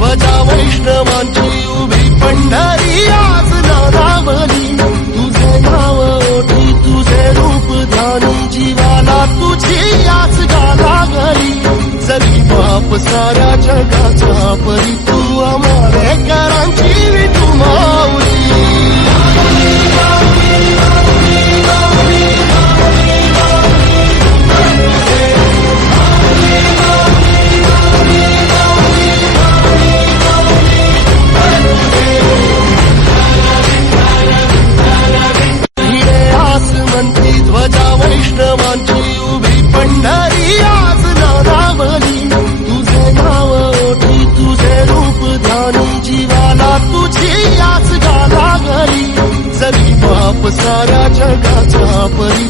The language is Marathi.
ध्वजा वैष्णवांची उभी पंढरी आज नानावली तुझे नाव ओठी तुझे रूप ध्यानी जीवाला तुझी आज गाला घरी जरी बाप साऱ्या जगाचा परी तू आमालेकरांची विठू माऊली ध्वजा वैष्णवांची उभी पंढरी आज नानावली तुझे नाव ओठी तुझे रूप ध्यानी जीवाला तुझी आज गाला घरी जरी बाप साऱ्या जगाचा परी